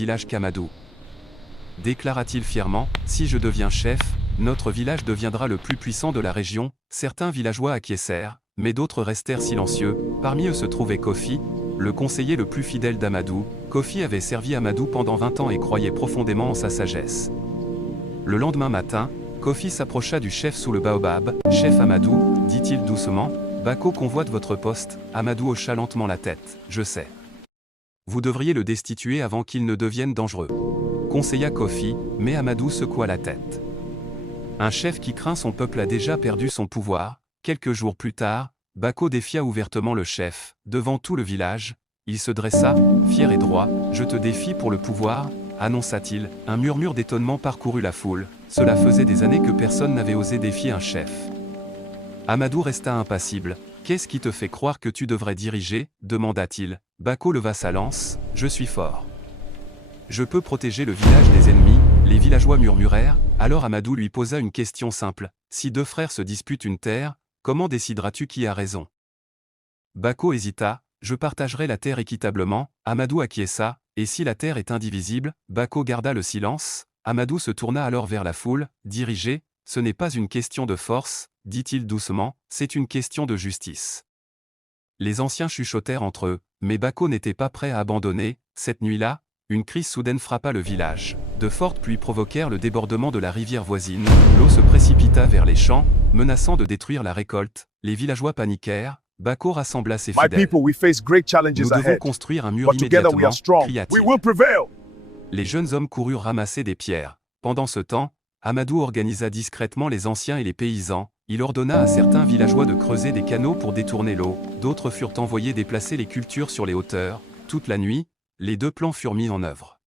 village qu'Amadou. Déclara-t-il fièrement, si je deviens chef, notre village deviendra le plus puissant de la région. Certains villageois acquiescèrent, mais d'autres restèrent silencieux. Parmi eux se trouvait Kofi, le conseiller le plus fidèle d'Amadou. Kofi avait servi Amadou pendant 20 ans et croyait profondément en sa sagesse. Le lendemain matin, Kofi s'approcha du chef sous le baobab. « Chef Amadou, dit-il doucement, Bako convoite votre poste. » Amadou hocha lentement la tête. « Je sais. Vous devriez le destituer avant qu'il ne devienne dangereux. » conseilla Kofi, mais Amadou secoua la tête. Un chef qui craint son peuple a déjà perdu son pouvoir. Quelques jours plus tard, Bako défia ouvertement le chef. Devant tout le village, il se dressa, fier et droit. « Je te défie pour le pouvoir » annonça-t-il. Un murmure d'étonnement parcourut la foule. Cela faisait des années que personne n'avait osé défier un chef. Amadou resta impassible. « Qu'est-ce qui te fait croire que tu devrais diriger » demanda-t-il. Bako leva sa lance. « Je suis fort. Je peux protéger le village des ennemis. » Les villageois murmurèrent. Alors Amadou lui posa une question simple. « Si deux frères se disputent une terre, comment décideras-tu qui a raison » Bako hésita. « Je partagerai la terre équitablement. » Amadou acquiesça. « Et si la terre est indivisible » Bako garda le silence. Amadou se tourna alors vers la foule. « Diriger, ce n'est pas une question de force, dit-il doucement, c'est une question de justice. » Les anciens chuchotèrent entre eux, mais Bako n'était pas prêt à abandonner. Cette nuit-là, une crise soudaine frappa le village. De fortes pluies provoquèrent le débordement de la rivière voisine. L'eau se précipita vers les champs, menaçant de détruire la récolte. Les villageois paniquèrent. Bako rassembla ses fidèles. « Nous devons construire un mur immédiatement » cria-t-il. Les jeunes hommes coururent ramasser des pierres. Pendant ce temps, Amadou organisa discrètement les anciens et les paysans. Il ordonna à certains villageois de creuser des canaux pour détourner l'eau. D'autres furent envoyés déplacer les cultures sur les hauteurs. Toute la nuit, les deux plans furent mis en œuvre.